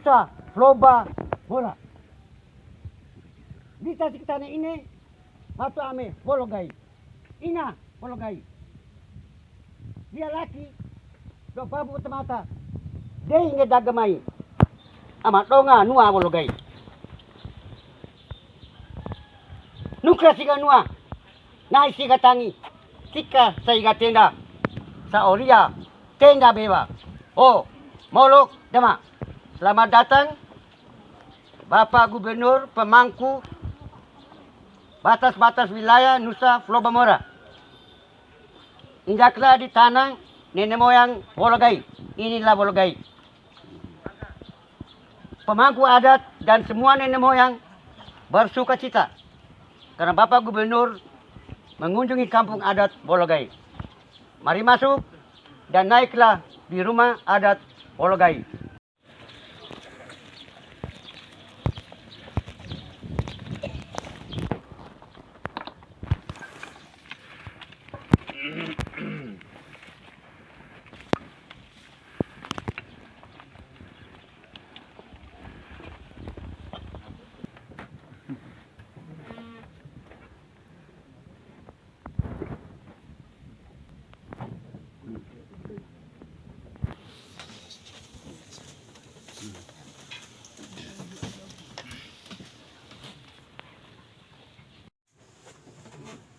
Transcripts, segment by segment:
Nusa Floba Mora. Di tasik tanah ini satu ame Bologai. Ina Bologai. Dia laki do babu temata. Dia inge dagamai. Ama donga nua Bologai. Nukra siga nua. Nai siga tangi. Sika saiga tenda. Sa oria tenda beba. Oh, molok dama. Selamat datang Bapak Gubernur pemangku batas-batas wilayah Nusa Floba Mora. Injaklah di tanah nenek moyang Bologai. Inilah Bologai. Pemangku adat dan semua nenek moyang bersuka cita karena Bapak Gubernur mengunjungi kampung adat Bologai. Mari masuk dan naiklah di rumah adat Bologai.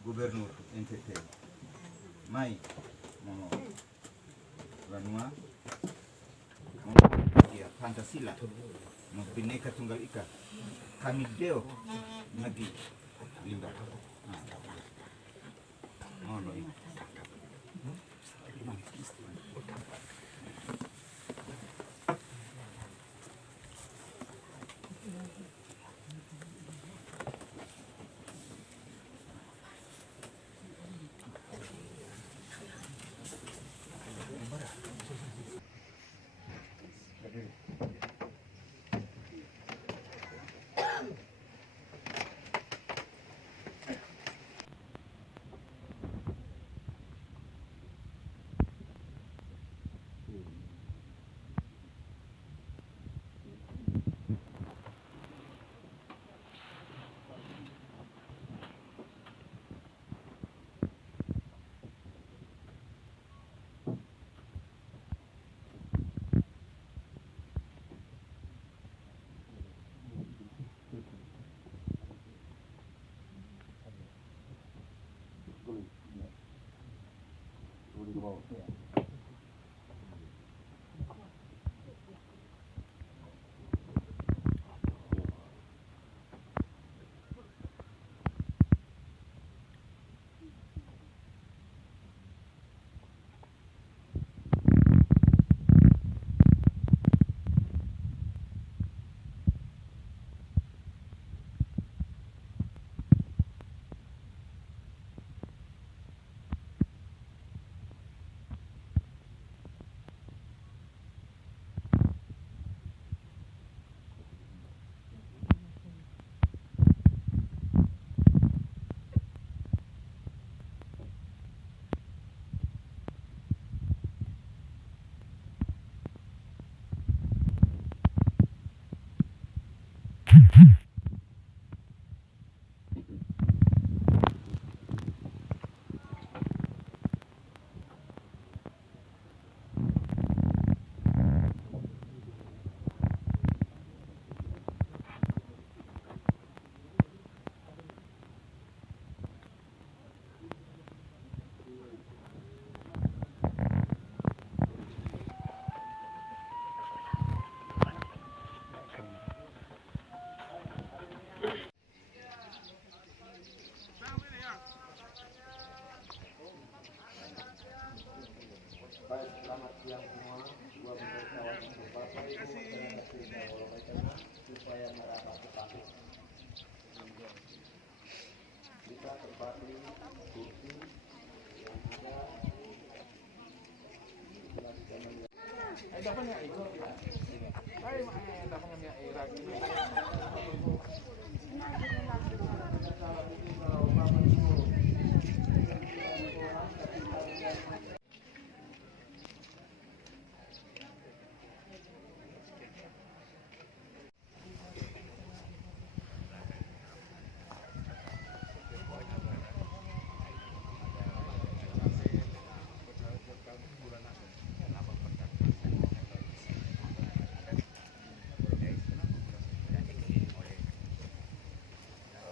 Gubernur NTT Mai Mono Ranua Mono ya Pancasila no Bhinneka Tunggal Ika kami deo nagi limba Mono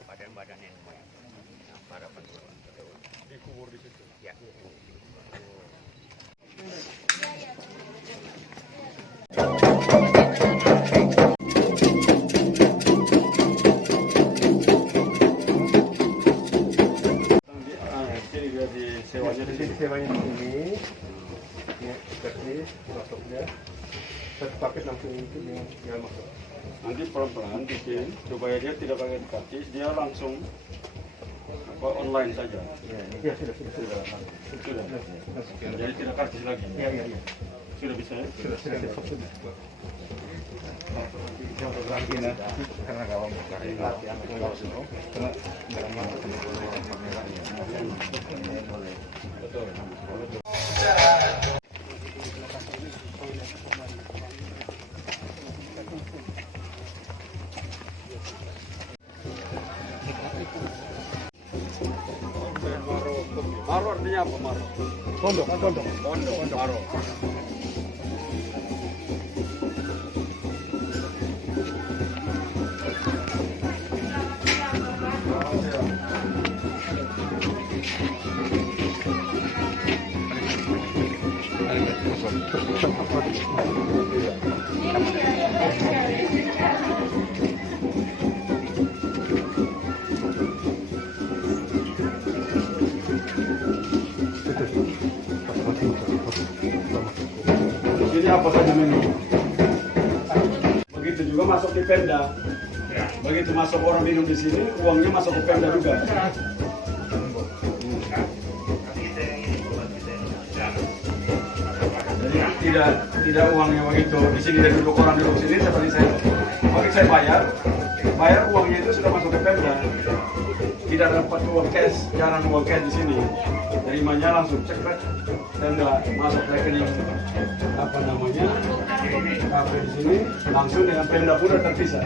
badan-badan yang para penurun dikubur di situ. Ya. Sewanya di sini, ini gratis masuknya. Satu paket langsung itu tinggal masuk. Nanti pelan-pelan bikin supaya dia tidak pakai karcis, dia langsung online saja. Ya sudah. Sudah. Jadi tidak karcis lagi. Iya. Sudah bisa ya? Sudah. Karena gawang Maro artinya apa maro? Pondok. Maro. Di sini apa saja menu? Begitu juga masuk di Pemda. Begitu masuk orang minum di sini, uangnya masuk ke Pemda juga. Jadi tidak uangnya begitu di sini dan duduk orang duduk sini seperti saya bayar uangnya itu sudah masuk ke Pemda. Tidak dapat uang cash, jarang uang cash di sini. Terimanya langsung cekrek Pemda masuk rekening apa namanya di sini langsung dengan Pemda pun terpisah.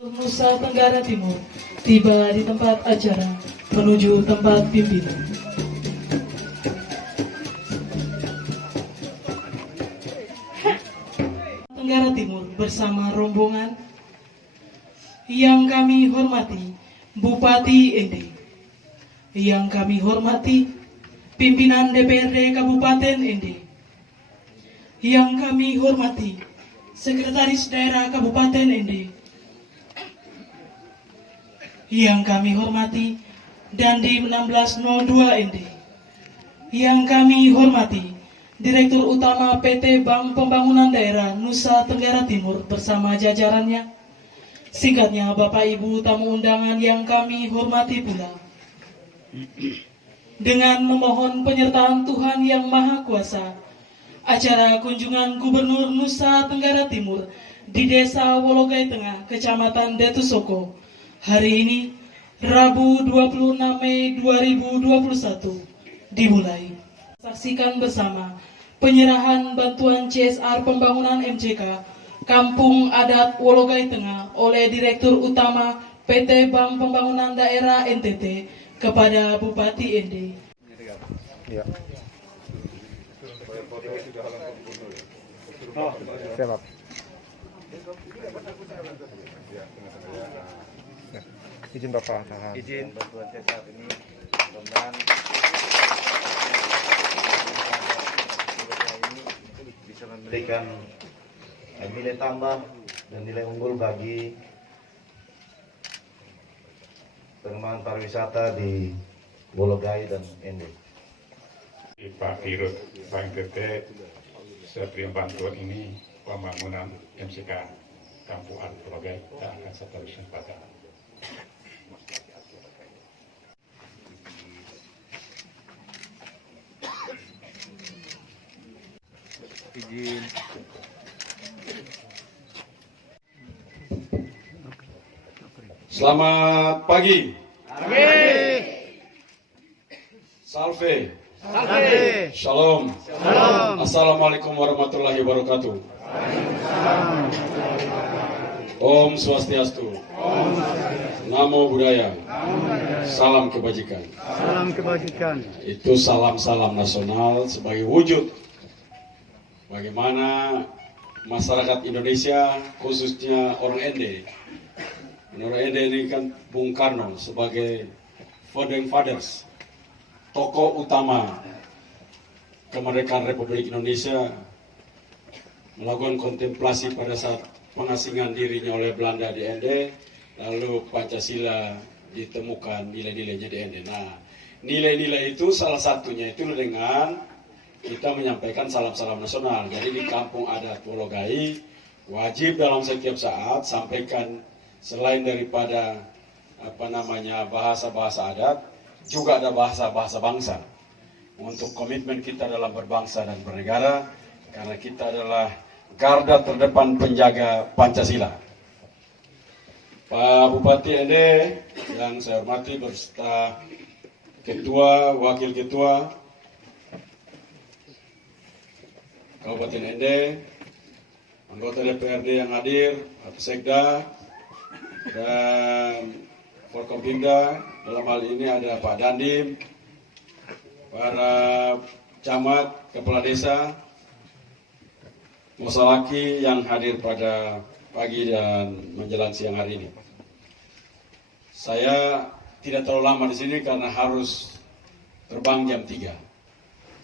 Nusa Tenggara Timur tiba di tempat acara menuju tempat pimpinan. Tenggara Timur bersama rombongan yang kami hormati Bupati Ende, yang kami hormati pimpinan DPRD Kabupaten Ende, yang kami hormati Sekretaris Daerah Kabupaten Ende, yang kami hormati Dandim 1602 Ende, yang kami hormati Direktur Utama PT Bank Pembangunan Daerah Nusa Tenggara Timur bersama jajarannya, singkatnya Bapak Ibu tamu undangan yang kami hormati pula. Dengan memohon penyertaan Tuhan Yang Maha Kuasa, acara kunjungan Gubernur Nusa Tenggara Timur di Desa Wologai Tengah, Kecamatan Detusoko, hari ini, Rabu 26 Mei 2021, dimulai. Saksikan bersama penyerahan bantuan CSR pembangunan MCK Kampung Adat Wologai Tengah oleh Direktur Utama PT Bank Pembangunan Daerah NTT kepada Bupati Ende. Iya. Siap. Izin Bapak. Izin bantuan saya saat ini mudah-mudahan bisa memberikan nilai tambah dan nilai unggul bagi pengembangan pariwisata di Wologai dan Ende. Pak Dirut Bank TT saya beri bantuan ini pembangunan MCK Kampung Adat Bologai kita akan seterusnya pada izin. Selamat pagi. Salve. Shalom. Assalamualaikum warahmatullahi wabarakatuh. Om Swastiastu. Namo Buddhaya. Salam kebajikan. Salam kebajikan. Itu salam-salam nasional sebagai wujud bagaimana masyarakat Indonesia, khususnya orang Ende. Orang Ende ini kan Bung Karno sebagai founding fathers, tokoh utama kemerdekaan Republik Indonesia, melakukan kontemplasi pada saat pengasingan dirinya oleh Belanda di Ende, lalu Pancasila ditemukan nilai-nilainya di Ende. Nah, nilai-nilai itu salah satunya itu dengan kita menyampaikan salam-salam nasional. Jadi di kampung adat Bologai wajib dalam setiap saat sampaikan selain daripada bahasa-bahasa adat, juga ada bahasa-bahasa bangsa. Untuk komitmen kita dalam berbangsa dan bernegara, karena kita adalah garda terdepan penjaga Pancasila. Pak Bupati Ende yang saya hormati beserta Ketua, Wakil Ketua Kabupaten Ende, anggota DPRD yang hadir, Pak Sekda, dan Forkompimda, dalam hal ini ada Pak Dandim, para camat, kepala desa, Mosalaki yang hadir pada pagi dan menjelang siang hari ini. Saya tidak terlalu lama di sini karena harus terbang jam 3.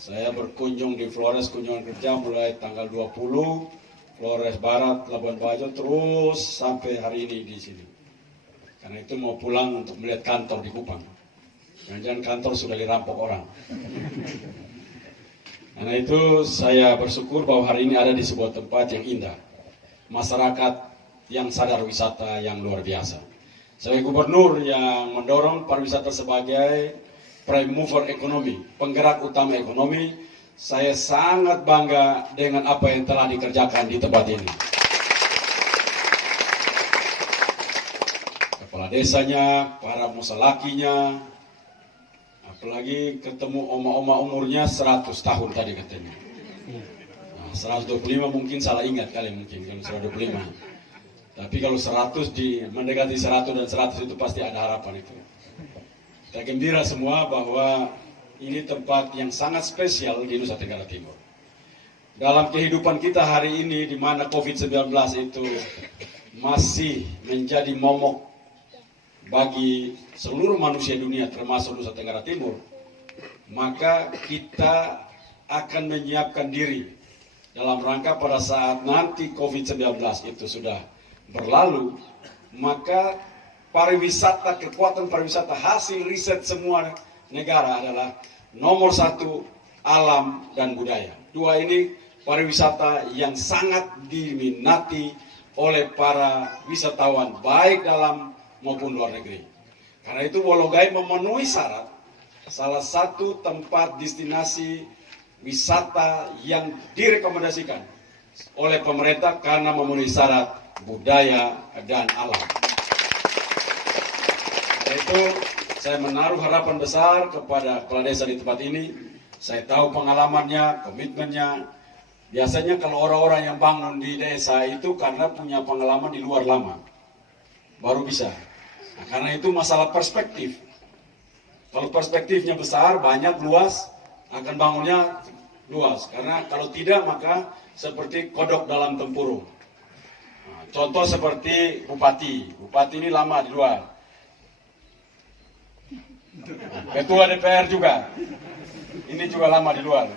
Saya berkunjung di Flores, kunjungan kerja mulai tanggal 20, Flores Barat, Labuan Bajo, terus sampai hari ini di sini. Karena itu mau pulang untuk melihat kantor di Kupang. Jangan-jangan kantor sudah dirampok orang. Karena itu saya bersyukur bahwa hari ini ada di sebuah tempat yang indah. Masyarakat yang sadar wisata yang luar biasa. Sebagai gubernur yang mendorong pariwisata sebagai prime mover ekonomi, penggerak utama ekonomi, saya sangat bangga dengan apa yang telah dikerjakan di tempat ini. Kepala desanya, para musalakinya, apalagi ketemu oma-oma umurnya 100 tahun tadi katanya. Nah, 125 mungkin salah ingat kali mungkin kalau 125. Tapi kalau 100 mendekati 100 dan 100 itu pasti ada harapan itu. Kita gembira semua bahwa ini tempat yang sangat spesial di Nusa Tenggara Timur. Dalam kehidupan kita hari ini di mana COVID-19 itu masih menjadi momok bagi seluruh manusia dunia termasuk Nusa Tenggara Timur, maka kita akan menyiapkan diri dalam rangka pada saat nanti COVID-19 itu sudah berlalu, maka pariwisata, kekuatan pariwisata hasil riset semua negara adalah nomor 1 alam dan budaya. 2 ini pariwisata yang sangat diminati oleh para wisatawan baik dalam maupun luar negeri. Karena itu Bologai memenuhi syarat salah satu tempat destinasi wisata yang direkomendasikan oleh pemerintah karena memenuhi syarat budaya dan alam. Karena itu saya menaruh harapan besar kepada kepala desa di tempat ini. Saya tahu pengalamannya, komitmennya. Biasanya kalau orang-orang yang bangun di desa itu karena punya pengalaman di luar lama, baru bisa. Nah, karena itu masalah perspektif. Kalau perspektifnya besar, banyak, luas, akan bangunnya luas. Karena kalau tidak, maka seperti kodok dalam tempurung. Nah, contoh seperti bupati. Bupati ini lama di luar. Ketua DPR juga. Ini juga lama di luar.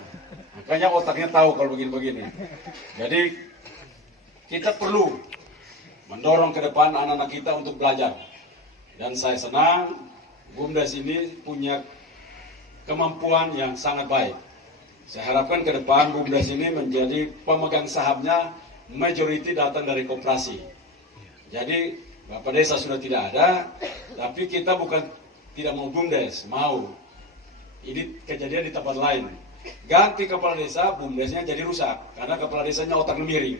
Makanya otaknya tahu kalau begini-begini. Jadi kita perlu mendorong ke depan anak-anak kita untuk belajar. Dan saya senang BUMDes ini punya kemampuan yang sangat baik. Saya harapkan ke depan BUMDes ini menjadi pemegang sahamnya majority datang dari koperasi. Jadi Bapak Desa sudah tidak ada, tapi kita bukan tidak mau BUMDes, mau. Ini kejadian di tempat lain. Ganti kepala desa, BUMDesnya jadi rusak karena kepala desanya otak miring.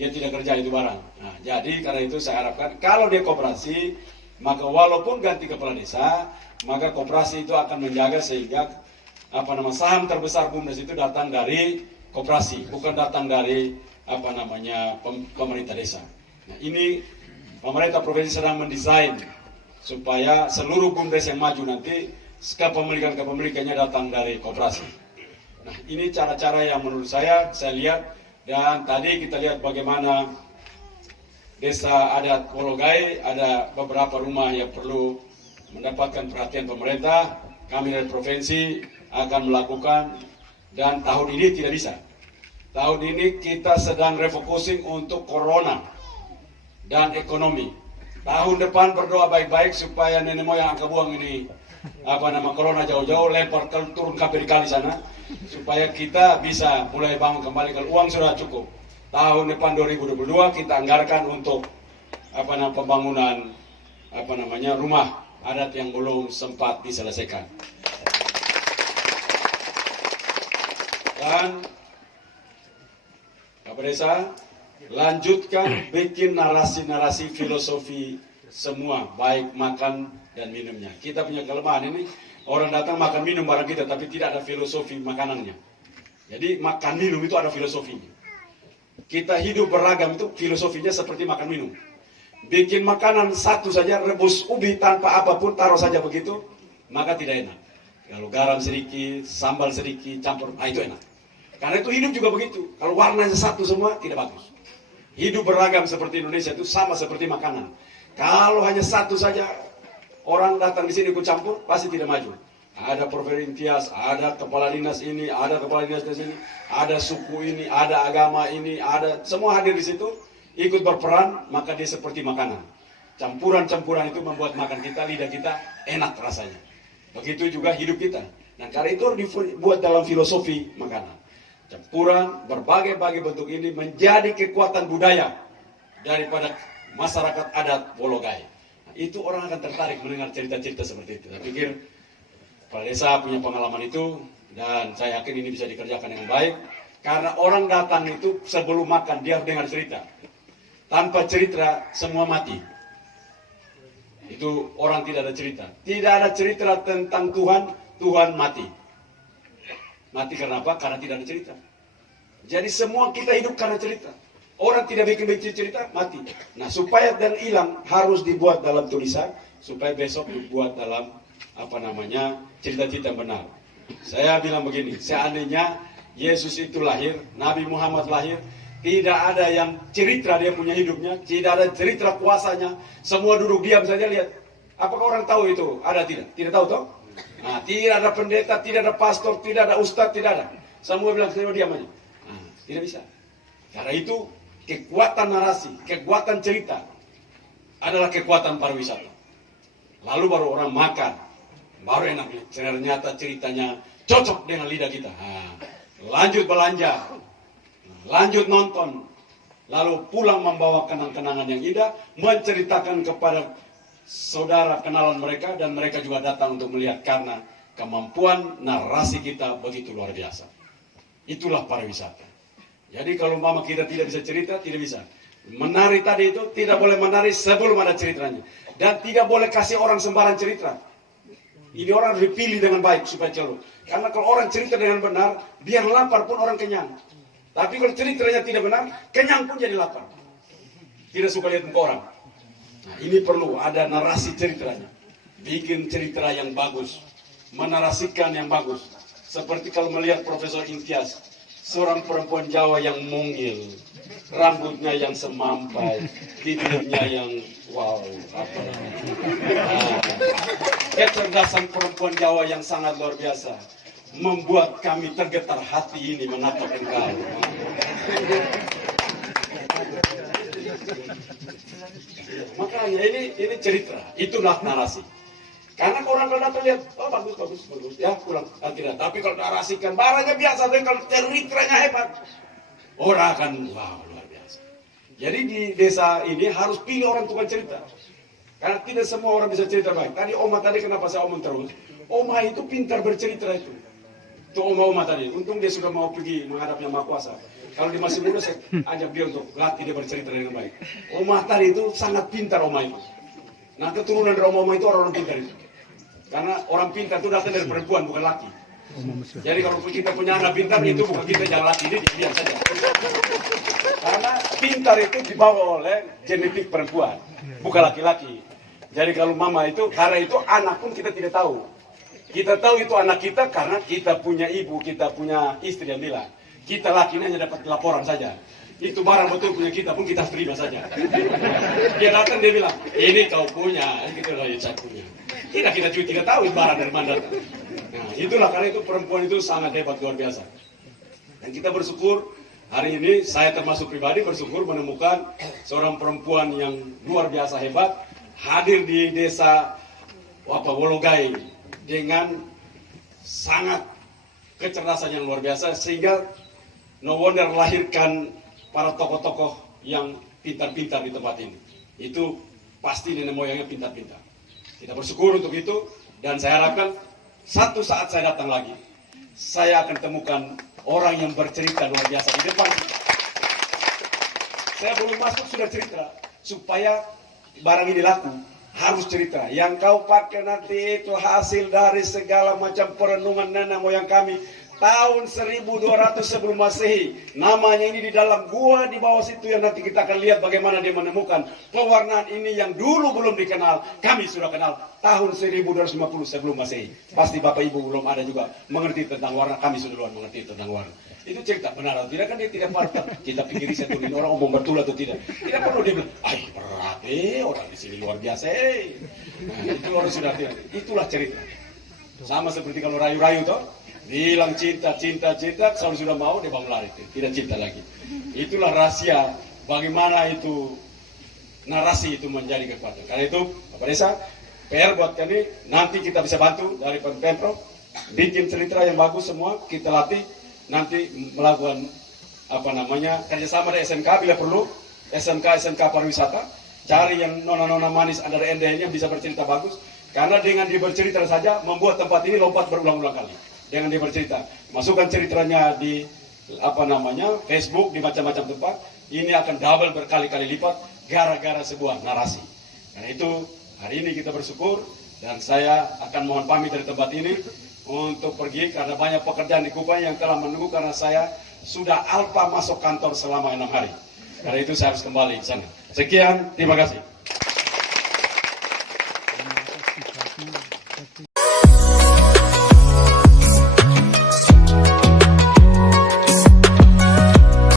Dia tidak kerja itu barang. Nah, jadi karena itu saya harapkan kalau dia koperasi, maka walaupun ganti kepala desa, maka koperasi itu akan menjaga sehingga saham terbesar BUMDes itu datang dari koperasi, bukan datang dari pemerintah desa. Nah, ini pemerintah provinsi sedang mendesain supaya seluruh BUMDes yang maju nanti kepemilikannya datang dari koperasi. Nah, ini cara-cara yang menurut saya lihat, dan tadi kita lihat bagaimana desa adat Wologai ada beberapa rumah yang perlu mendapatkan perhatian pemerintah. Kami dari provinsi akan melakukan, dan tahun ini tidak bisa. Tahun ini kita sedang refocusing untuk corona dan ekonomi. Tahun depan berdoa baik-baik supaya nenek moyang angka buang ini corona jauh-jauh lempar turun di kali sana supaya kita bisa mulai bangun kembali. Kalau uang sudah cukup, tahun depan 2022 kita anggarkan untuk pembangunan rumah adat yang belum sempat diselesaikan. Dan Bapak Desa lanjutkan bikin narasi-narasi filosofi semua, baik makan dan minumnya. Kita punya kelemahan ini, orang datang makan minum barang kita, tapi tidak ada filosofi makanannya. Jadi makan minum itu ada filosofinya. Kita hidup beragam itu filosofinya seperti makan minum. Bikin makanan satu saja, rebus ubi tanpa apapun, taruh saja begitu, maka tidak enak. Kalau garam sedikit, sambal sedikit, campur, itu enak. Karena itu hidup juga begitu. Kalau warnanya satu semua, tidak bagus. Hidup beragam seperti Indonesia itu sama seperti makanan. Kalau hanya satu saja, orang datang di sini ikut campur, pasti tidak maju. Ada Provintias, ada kepala dinas ini, ada kepala dinas di sini, ada suku ini, ada agama ini, ada semua hadir di situ, ikut berperan, maka dia seperti makanan. Campuran-campuran itu membuat makan kita, lidah kita enak rasanya. Begitu juga hidup kita. Nah, karena itu harus dibuat dalam filosofi makanan. Campuran berbagai-bagai bentuk ini menjadi kekuatan budaya daripada masyarakat adat Wologai. Nah, itu orang akan tertarik mendengar cerita-cerita seperti itu. Saya pikir Kepala Desa punya pengalaman itu, dan saya yakin ini bisa dikerjakan dengan baik. Karena orang datang itu sebelum makan dia harus dengar cerita. Tanpa cerita semua mati. Itu orang tidak ada cerita. Tidak ada cerita tentang Tuhan, Tuhan mati. Mati karena apa? Karena tidak ada cerita. Jadi semua kita hidup karena cerita. Orang tidak bikin cerita, mati. Nah, supaya dan hilang harus dibuat dalam tulisan, supaya besok dibuat dalam cerita-cerita benar. Saya bilang begini, seandainya Yesus itu lahir, Nabi Muhammad lahir, tidak ada yang cerita dia punya hidupnya, tidak ada cerita puasanya, semua duduk diam saja lihat. Apakah orang tahu itu? Ada tidak? Tidak tahu toh? Nah, tidak ada pendeta, tidak ada pastor, tidak ada ustadz, tidak ada. Semua bilang semua diam aja. Nah, tidak bisa. Karena itu kekuatan narasi, kekuatan cerita adalah kekuatan pariwisata. Lalu baru orang makan, baru enak. Ternyata ceritanya cocok dengan lidah kita. Nah, lanjut belanja, lanjut nonton, lalu pulang membawa kenang-kenangan yang indah, menceritakan kepada saudara kenalan mereka, dan mereka juga datang untuk melihat karena kemampuan narasi kita begitu luar biasa. Itulah pariwisata. Jadi kalau mama kita tidak bisa cerita, tidak bisa. Menari tadi itu tidak boleh menari sebelum ada ceritanya. Dan tidak boleh kasih orang sembarang cerita. Ini orang dipilih dengan baik supaya celok. Karena kalau orang cerita dengan benar, biar lapar pun orang kenyang. Tapi kalau ceritanya tidak benar, kenyang pun jadi lapar. Tidak suka lihat muka orang. Nah, ini perlu ada narasi ceritanya. Bikin cerita yang bagus. Menarasikan yang bagus. Seperti kalau melihat Profesor Intias, seorang perempuan Jawa yang mungil, rambutnya yang semampai, bibirnya yang wow, kecerdasan perempuan Jawa yang sangat luar biasa, membuat kami tergetar hati ini menatap engkau. Makanya ini cerita, itulah narasi. Karena orang kalau datang lihat, oh bagus, ya pulang, tidak. Tapi kalau narasikan barangnya biasa, tapi kalau ceritanya hebat, orang akan wow luar biasa. Jadi di desa ini harus pilih orang tukang cerita. Karena tidak semua orang bisa cerita baik. Tadi Oma tadi kenapa saya omong terus? Oma itu pintar bercerita itu. Itu Oma tadi. Untung dia sudah mau pergi menghadap Yang Maha Kuasa. Kalau dia masih muda saya ajak dia untuk latih dia bercerita dengan baik. Oma tadi itu sangat pintar Oma itu. Nah keturunan dari Oma itu orang-orang pintar itu. Karena orang pintar itu datang dari perempuan bukan laki. Jadi kalau kita punya anak pintar itu bukan kita yang laki, ini diam saja. Karena pintar itu dibawa oleh genetik perempuan, bukan laki-laki. Jadi kalau mama itu, karena itu anak pun kita tidak tahu. Kita tahu itu anak kita karena kita punya ibu, kita punya istri yang bilang. Kita laki hanya dapat laporan saja. Itu barang betul punya kita pun kita terima saja. Dia datang dia bilang, ini kau punya, gitu lah saya punya. Tidak kita juga tidak tahu barang dari mana datang. Nah itulah karena itu perempuan itu sangat hebat luar biasa. Dan kita bersyukur hari ini saya termasuk pribadi bersyukur menemukan seorang perempuan yang luar biasa hebat hadir di desa Wologai dengan sangat kecerdasan yang luar biasa sehingga no wonder lahirkan para tokoh-tokoh yang pintar-pintar di tempat ini. Itu pasti nenek moyangnya pintar-pintar. Kita bersyukur untuk itu dan saya harapkan satu saat saya datang lagi, saya akan temukan orang yang bercerita luar biasa di depan kita. Saya belum masuk sudah cerita supaya barang ini laku harus cerita. Yang kau pakai nanti itu hasil dari segala macam perenungan nenek moyang kami. Tahun 1200 sebelum Masehi. Namanya ini di dalam gua di bawah situ yang nanti kita akan lihat bagaimana dia menemukan pewarnaan ini yang dulu belum dikenal. Kami sudah kenal tahun 1250 sebelum Masehi. Pasti Bapak Ibu belum ada juga mengerti tentang warna. Kami sudah duluan mengerti tentang warna. Itu cerita benar atau tidak kan dia tidak parta. Kita pikir riset ini orang ngomong betul atau tidak. Tidak perlu dia bilang, berat orang di sini luar biasa. Nah, itu orang sudah tidak. Itulah cerita. Sama seperti kalau rayu-rayu toh. Bilang cinta, kalau sudah mau dia bangun lari, tidak cinta lagi. Itulah rahasia bagaimana itu narasi itu menjadi kekuatan. Karena itu Bapak Desa, PR buat kami, nanti kita bisa bantu dari Pemprov, bikin cerita yang bagus semua, kita latih, nanti melakukan kerjasama dengan SMK bila perlu, SMK pariwisata, cari yang nona-nona manis ada NDN yang bisa bercerita bagus, karena dengan dia bercerita saja membuat tempat ini lompat berulang-ulang kali. Dengan dia bercerita, masukkan ceritanya di Facebook di macam-macam tempat, ini akan double berkali-kali lipat gara-gara sebuah narasi. Karena itu hari ini kita bersyukur dan saya akan mohon pamit dari tempat ini untuk pergi karena banyak pekerjaan di Kupang yang telah menunggu karena saya sudah alpa masuk kantor selama 6 hari. Karena itu saya harus kembali ke sana. Sekian, terima kasih.